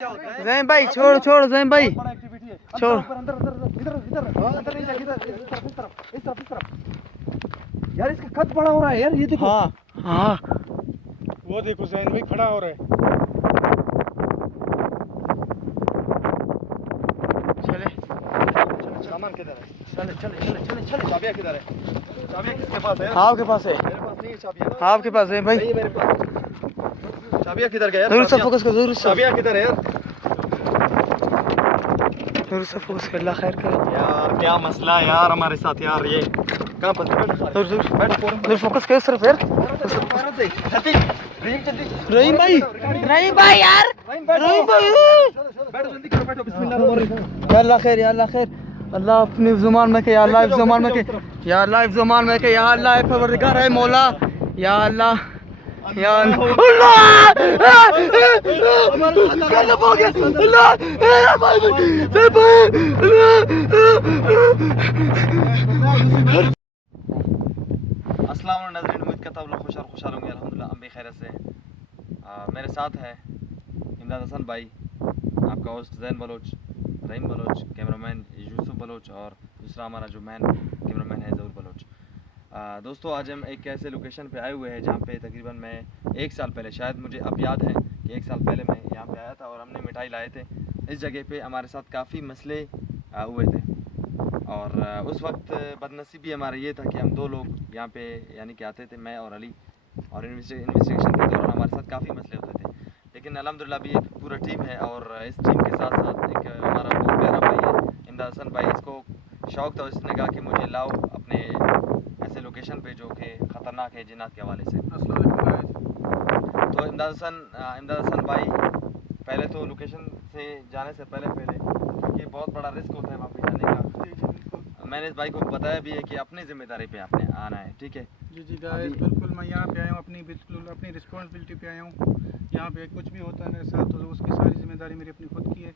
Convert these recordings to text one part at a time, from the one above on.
जैन भाई छोड़ छोड़ जैन भाई बड़ा एक्टिविटी है। छोड़ अंदर अंदर इधर इधर अंदर नहीं जाएगी, इस तरफ यार, इसका कद बड़ा हो रहा है यार, ये देखो। हाँ हाँ वो देखो जैन भाई खड़ा हो रहा है। चले सामान किधर है? चले चले चले चले चले। चाबियां किधर है? चाबियां किसके पास है? आपके पास है, मेरे पास नहीं है चाबियां। आपके पास है भाई। नहीं है मेरे पास। चाबियां किधर गए यार? जरूर से फोकस कर, जरूर से चाबियां किधर है यार? जरूर से फोकस कर, अल्लाह खैर करे यार क्या मसला है यार हमारे साथ यार, ये कहां पर जरूर जरूर फोकस कर सिर्फ यार। रहीम भाई यार, रहीम भाई बैठो जल्दी करो, बैठो। बिस्मिल्लाह। या अल्लाह खैर, या अल्लाह खैर। अल्लाह अपनी ज़ुबान में के, या अल्लाह ज़ुबान में के, या अल्लाह ज़ुबान में के, या अल्लाह परवरदिगार है मौला, या अल्लाह या अल्लाह। अस्सलाम वालेकुम नाज़रीन, उम्मीद करता हूँ खुश और खुशहाल होंगे। अल्हम्दुलिल्लाह हम भी खैरियत से हैं। मेरे साथ है इमदाद हसन भाई, आपका होस्ट जैन बलोच, रहीम बलोच, कैमरामैन यूसुफ बलोच, और दूसरा हमारा जो मैन कैमरामैन है ज़हूर बलोच। दोस्तों आज हम एक ऐसे लोकेशन पे आए हुए हैं जहाँ पे तकरीबन मैं 1 साल पहले, शायद मुझे अब याद है कि 1 साल पहले मैं यहाँ पे आया था और हमने मिठाई लाए थे। इस जगह पे हमारे साथ काफ़ी मसले हुए थे और उस वक्त बदनसीबी हमारा ये था कि हम 2 लोग यहाँ पे यानी कि आते थे, मैं और अली, और इन्वेस्टिगेशन के दौरान हमारे साथ काफ़ी मसले होते थे। लेकिन अल्हम्दुलिल्लाह अभी एक पूरा टीम है और इस टीम के साथ साथ एक हमारा बहुत प्यारा भाई है इमदाद हसन भाई। इसको शौक़ था, इसने कहा कि मुझे लाओ अपने ऐसे लोकेशन पे जो कि ख़तरनाक है जिन्नात के हवाले से। तो इमदाद हसन भाई पहले तो लोकेशन से जाने से पहले क्योंकि बहुत बड़ा रिस्क होता है वहाँ पे जाने का, मैंने इस भाई को बताया भी है कि अपनी ज़िम्मेदारी पे आपने आना है, ठीक है? जी गाइस, बिल्कुल मैं यहाँ पे आया हूँ बिल्कुल अपनी रिस्पॉन्सिबिलिटी पे आया हूँ। यहाँ पे कुछ भी होता है मेरे साथ तो उसकी सारी जिम्मेदारी मेरी अपनी खुद की है।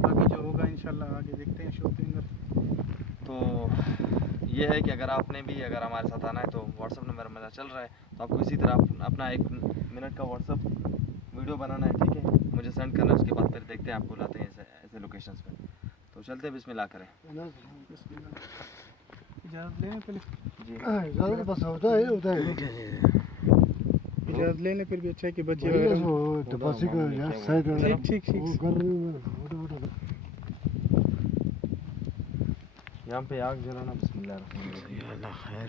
बाकी जो होगा इंशाल्लाह आगे देखते हैं शो के अंदर। तो ये है कि अगर आपने भी अगर हमारे साथ आना है तो व्हाट्सअप नंबर मेरा चल रहा है, तो आपको इसी तरह अपना 1 मिनट का व्हाट्सअप वीडियो बनाना है, ठीक है? मुझे सेंड करना है, उसके बाद फिर देखते हैं आपको लाते हैं ऐसे लोकेशंस पे। तो चलते हैं, बिस्मिल्लाह करें। इजाज़त लेने पहले जी ज़्यादा बस होता है इजाज़त लेने फिर भी अच्छा है कि बच्चे बढ़िया वगैरह। वो टपासी का यार साइड ठीक वो कर रही हूँ यहाँ पे आग जलाना। बिस्मिल्लाह। अल्लाह खैर।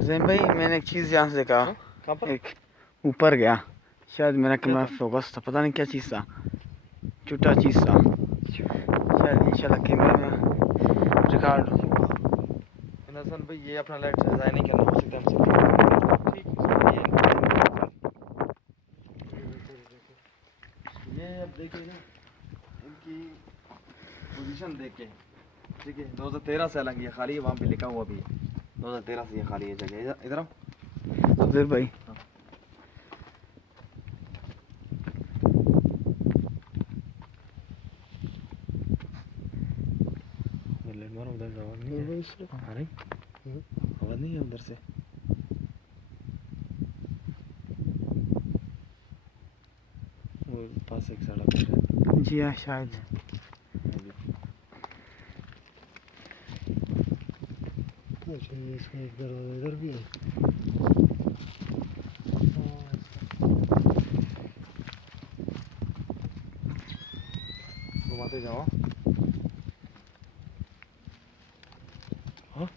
जैन भाई मैंने एक चीज़ यहाँ से देखा, कहाँ पर? एक ऊपर गया, शायद मेरा कैमरा फोकस था, पता नहीं क्या चीज़ था, छोटा चीज़ था, शायद इंशाल्लाह कैमरा में रिकॉर्ड। हसन भाई ये अपना लाइट ज़ाया नहीं करना, हो सकता है हमसे। ठीक ये अब देखिए ना इनकी पोजीशन देख के, ठीक है? 2013 से हालांकि ये खाली है, वहाँ पे लिखा हुआ भी है 2013 से ये खाली है जगह। इधर आओ अब्दुल भाई। उधर आवाज़ नहीं है उधर से। वो पास एक सड़क है। जी हाँ शायद। इसमें एक दरवाजा इधर भी है। घुमाते जाओ। हाँ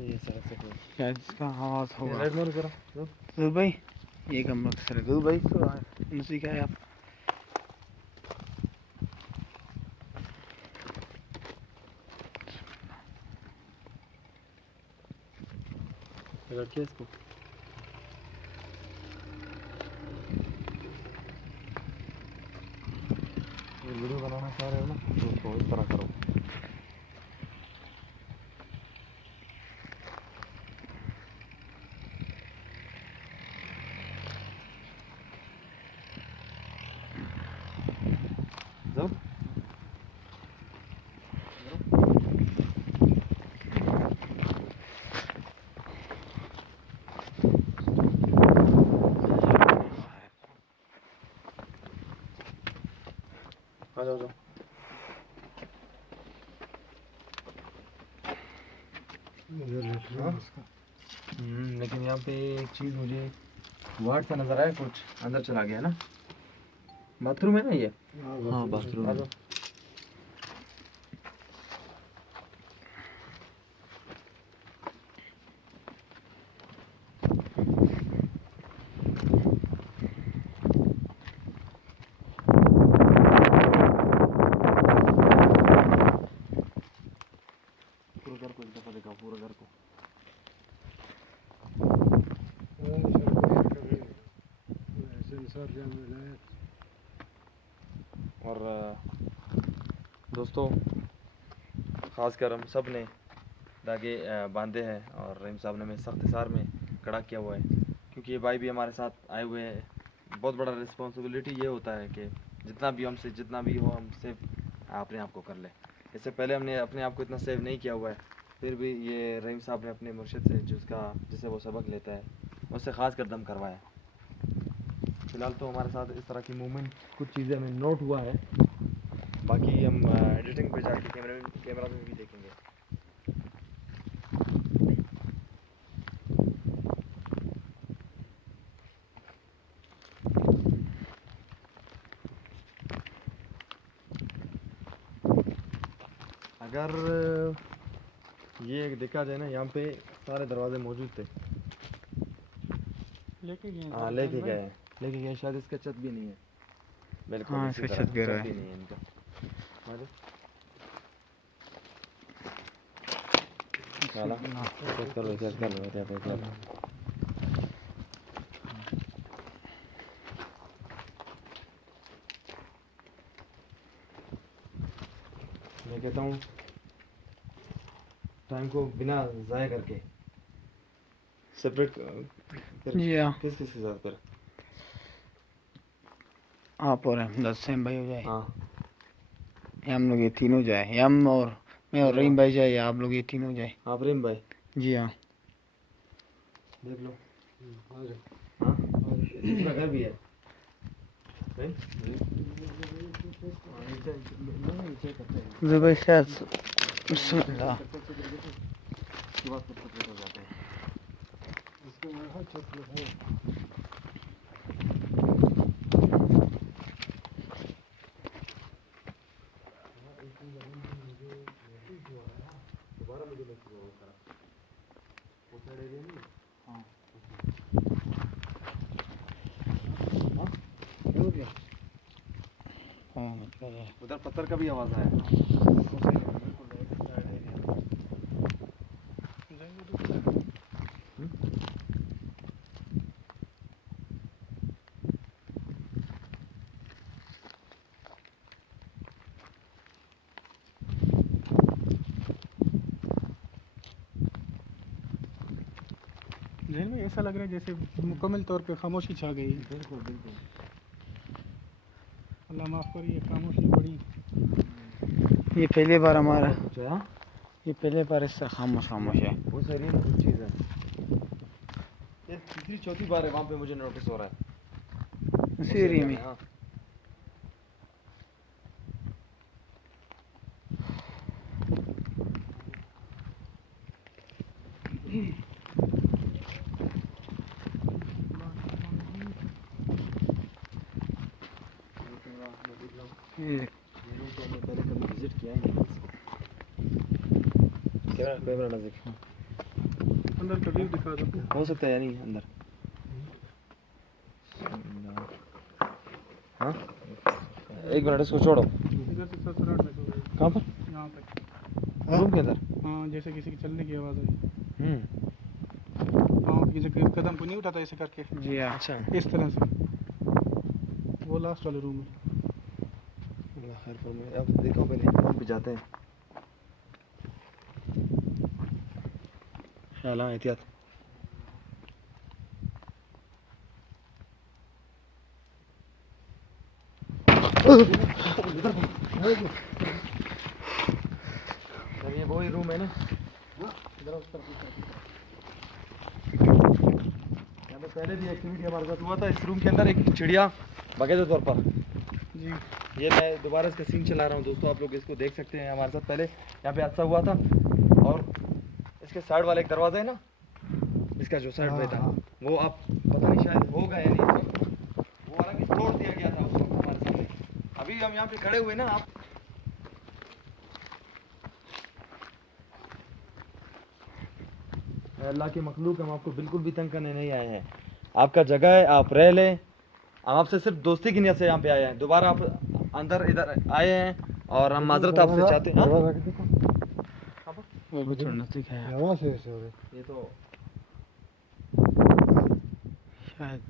ये सड़क से शायद इसका आवाज़ होगा। लाइट बंद करो। अब्दुल भाई ये कमरा सर अब्दुल भाई तो मुझे क्या है आप रखिए इसको। ये वीडियो बनाना चाह रहे हो ना तो उसको इस तरह करो। जाओ जाओ जाओ। इधर रेस्टोरेंट इसका। लेकिन यहाँ पे एक चीज़ मुझे वर्ड सा नज़र आया, कुछ अंदर चला गया ना। बाथरूम है ना ये? हाँ बाथरूम। आ जाओ। पूरा घर को एक दफ़ा दिखाओ, पूरा घर को। ऐसे इंसान जाने लायक। और दोस्तों, ख़ासकर हम सब ने धागे बांधे हैं और रहीम साहब ने हमें सख्त हिसार में खड़ा किया हुआ है, क्योंकि ये भाई भी हमारे साथ आए हुए हैं। बहुत बड़ा रिस्पॉन्सिबिलिटी ये होता है कि जितना भी हमसे जितना भी हो हम सेव अपने आप को कर लें। इससे पहले हमने अपने आप को इतना सेव नहीं किया हुआ है, फिर भी ये रहीम साहब ने अपने मुर्शिद से जिसे वो सबक लेता है उससे ख़ास कर दम करवाया। फ़िलहाल तो हमारे साथ इस तरह की मूवमेंट कुछ चीज़ें हमें नोट हुआ है, बाकी हम एडिटिंग पे जाके कैमरा में भी देखेंगे। अगर ये देखा जाए ना, यहाँ पे सारे दरवाजे मौजूद थे। लेके गए हाँ लेके गए शायद इसका छत भी नहीं है। बिल्कुल हाँ, इसी इसका तरह छत गिरा भी है। नहीं है इनका। मारे चला चेक कर लो क्या पे मैं कहता हूँ टाइम को बिना ज़ाया करके सेपरेट जी हाँ, किस के साथ कर। आप और हम 10 सेम भाई हो जाए, हाँ या हम लोग ये तीनों जाए, या हम और मैं और रहीम भाई जाए, या आप लोग ये तीनों जाए। आप रहीम भाई जी हाँ, देख लो। हाँ दूसरा घर भी है नहीं? हाँ, नीचे करते हैं। जी भाई शायद बिस्मिल्लाह। उसके बाद फिर कुछ हो जाते हैं। इसको यहाँ छत में है। दोबारा मुझे मैसेज हो करा वो साइड एरिया नहीं। हाँ। हाँ हो गया। हाँ चलिए। उधर पत्थर का भी आवाज़ आया। जाएंगे तो जहन में ऐसा लग रहा है जैसे मुकम्मल तौर पे खामोशी छा गई है। बिल्कुल बिल्कुल। अल्लाह माफ़ करिए, खामोशी बड़ी। ये पहली बार हमारा, कुछ है। हाँ ये पहले बार इससे खामोश खामोश है। उस एरिया में कुछ चीज़ है। ये तीसरी चौथी बार है वहाँ पे मुझे नोटिस हो रहा है उसी एरिया में। हाँ। ये रूम तो हमने पहले कभी विजिट किया ही नहीं इसको। कैमरा नज़दीक अंदर का व्यू दिखा दो। हो सकता है या नहीं अंदर। हाँ एक मिनट इसको छोड़ो। इधर से ससुराल में सो गए, कहाँ पर? यहाँ तक। रूम के अंदर। हाँ, जैसे किसी के चलने की आवाज़ आई। हम्म। पाँव की जगह कदम को नहीं उठाता ऐसे करके, जी हाँ। अच्छा इस तरह से। वो लास्ट वाले रूम है। अल्लाह खैर फरमाए। अब देखो पहले रूम पे जाते हैं। ख्याल एहतियात। सर ये वही रूम है ना? इधर उस तरफ यहाँ पे पहले भी एक्टिविटी हमारे साथ हुआ था इस रूम के अंदर। एक चिड़िया बाकायदा तौर पर जी ये मैं दोबारा इसका सीन चला रहा हूँ दोस्तों, आप लोग इसको देख सकते हैं। हमारे साथ पहले यहाँ पे हादसा हुआ था, और इसके साइड वाला एक दरवाज़ा है ना, इसका जो साइड पे था, वो आप पता नहीं शायद होगा या नहीं, वो वाला भी तोड़ दिया गया था उस वक्त हमारे सामने। अभी हम यहाँ पे खड़े हुए ना, आप अल्लाह के मखलूक, हम आपको बिल्कुल भी तंग करने नहीं आए हैं। आपका जगह है, आप रह लें। हम आपसे सिर्फ दोस्ती की नियत से यहाँ पे आए हैं। दोबारा आप अंदर इधर आए हैं और हम माजरत आपसे चाहते हैं। हाँ? वो भी थोड़ा नजदीक है यहाँ से ऐसे हो गए। ये तो शायद।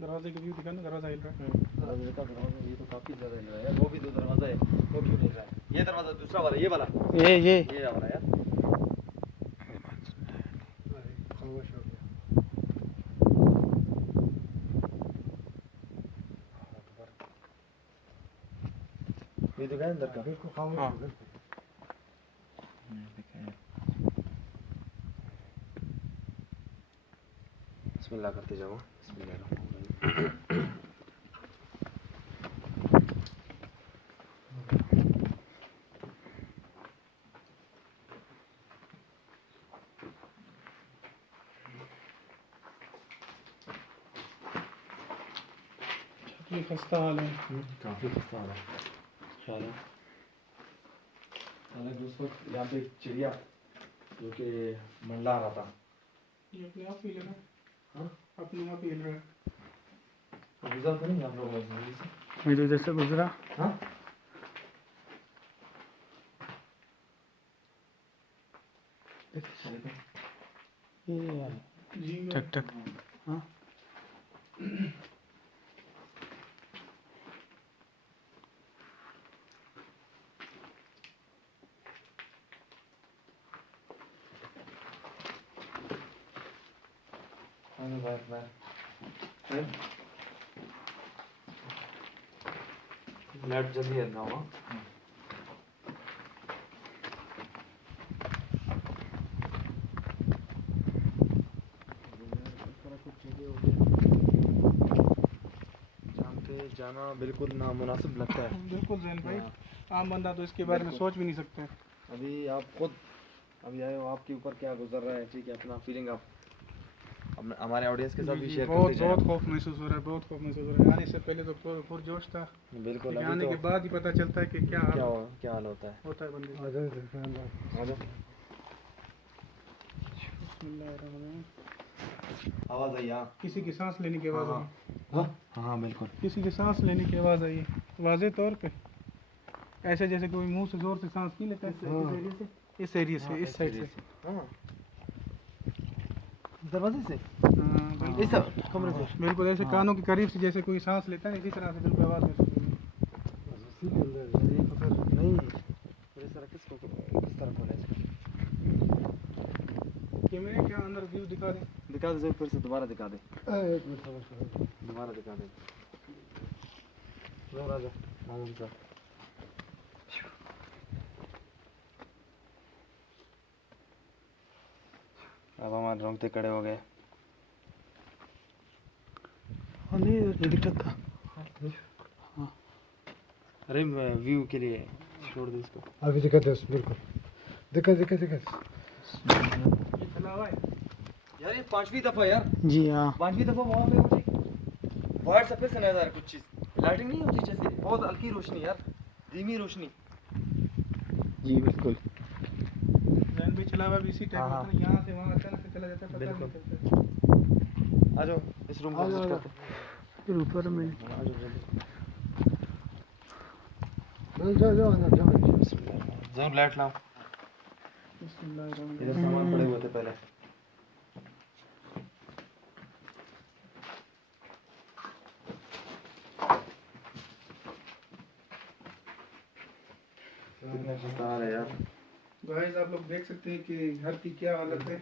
दरवाजे के व्यू दिखाना, दरवाजा हिल रहा है। दरवाजे का दरवाजा, ये तो काफी ज्यादा हिल रहा है यार। वो भी दो दरवाजा है, वो क्यों हिल रहा है? ये दरवाजा दूसरा वाला, ये वाला, ये ये वाला यार। खामोश हो गया। ये तो क्या अंदर का? बिल्कुल खामोश हाँ। हो गया। बिस्मिल्लाह करते जाओ। बिस्मिल्लाह। ये खस्ता हाल है। काफी खस्ता हाल है। चलो उस वक्त यहाँ पे एक चिड़िया जो कि मंडला रहा था। ये अपने आप ही हिल रहा है। हाँ? अपने आप ही हिल रहा है। गुजर तो नहीं आप लोग जिंदगी से? मैं तो इधर से गुजरा। हाँ? ये जी टक टक। हाँ लाइट जल्दी है ना वहाँ। जाना बिल्कुल नामुनासिब लगता है। बिल्कुल जैन भाई, आम बंदा तो इसके बारे में बिल्कुल। सोच भी नहीं सकते। अभी आप खुद अभी आए हो, आपके ऊपर क्या गुजर रहा है, ठीक है, अपना फीलिंग आप हमारे ऑडियंस के साथ भी शेयर बहुत करते जाएं। बहुत खौफ महसूस हो रहा है, बहुत खौफ महसूस हो रहा है। आने से पहले तो पुरजोश था, बिल्कुल। लेकिन अभी आने तो के बाद ही पता चलता है कि क्या हाल क्या हाल होता है। होता है बंदे का। आ जाओ इधर से अंदर। आ जाओ। बिस्मिल्लाहिर्रहमानिर्रहीम। आवाज आई। हाँ किसी की सांस लेने की आवाज़ हाँ आई। हाँ हाँ बिल्कुल। किसी की सांस लेने की आवाज़ आई है, वाज़े तौर पे, ऐसे जैसे कोई मुंह से ज़ोर से सांस नहीं लेता है। इस एरिया से, इस साइड से। हाँ दरवाजे से, हाँ, इस कमरे से। बिल्कुल ऐसे कानों के करीब से जैसे कोई सांस लेता है, इसी तरह से बिल्कुल आवाज़ महसूस होती है। इसीलिए अंदर ये तो फिर नहीं, फिर इस तरह किस तरह खोला है? कैमरे क्या अंदर व्यू दिखा दे। दिखा दे, फिर से दोबारा दिखा दे, एक मिनट खामोश हो गया। दोबारा दिखा दे। लो राजा आराम से। अब हमारे रोंगटे खड़े हो गए। हाँ नहीं ये दिख रहा था। अरे व्यू के लिए छोड़ दे इसको। अभी दिखा दे बिल्कुल। दिखा दिखा दिखा। ये चला हुआ है। यार ये 5वीं दफा यार, जी हाँ 5वीं दफा वहाँ पे मुझे वाइट सफेद से नजर आ रहा है कुछ चीज़। लाइटिंग नहीं होती जैसे, बहुत हल्की रोशनी यार, धीमी रोशनी। जी बिल्कुल। जैन भी चला हुआ भी इसी टाइप हाँ, होता है, यहाँ से वहाँ अचानक से चला जाता है, पता बिल्कुल। नहीं चलता। आ जाओ इस रूम को आ जाओ, विजिट आ करते हैं। फिर ऊपर में आ जाओ जल्दी। जाओ जाओ अंदर जाओ। जरूर लाइट लाओ। इधर सामान पड़े हुए थे पहले। कितने खस्ता हाल है यार। गाइस आप लोग देख सकते हैं कि घर की क्या हालत है।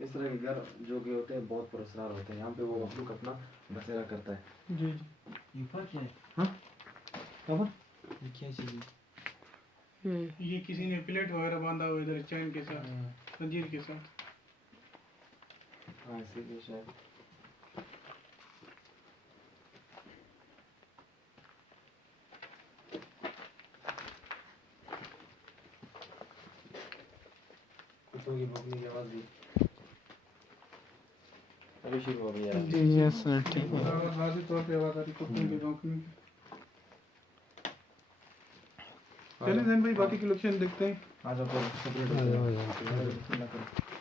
इस तरह के घर जो कि होते हैं बहुत पुरस्कार होते हैं। यहाँ पे वो मखलूक अपना बसेरा करता है। जी ये ऊपर क्या है? हाँ ऊपर ये क्या चीज़ है? ये किसी ने प्लेट वगैरह बांधा हुआ इधर चैन के साथ, जंजीर के साथ। हाँ इसीलिए शायद कुत्तों की भौंकने की आवाज़ दी। अभी शुरू हो गई यार। जी यस ठीक है। लाजी तौर पे आवाज़ आ रही कुत्तों की भौंकने की। चलिए जैन भाई बाकी की लोकेशन देखते हैं। आ जाओ तो आ जाओ, आ जाओ।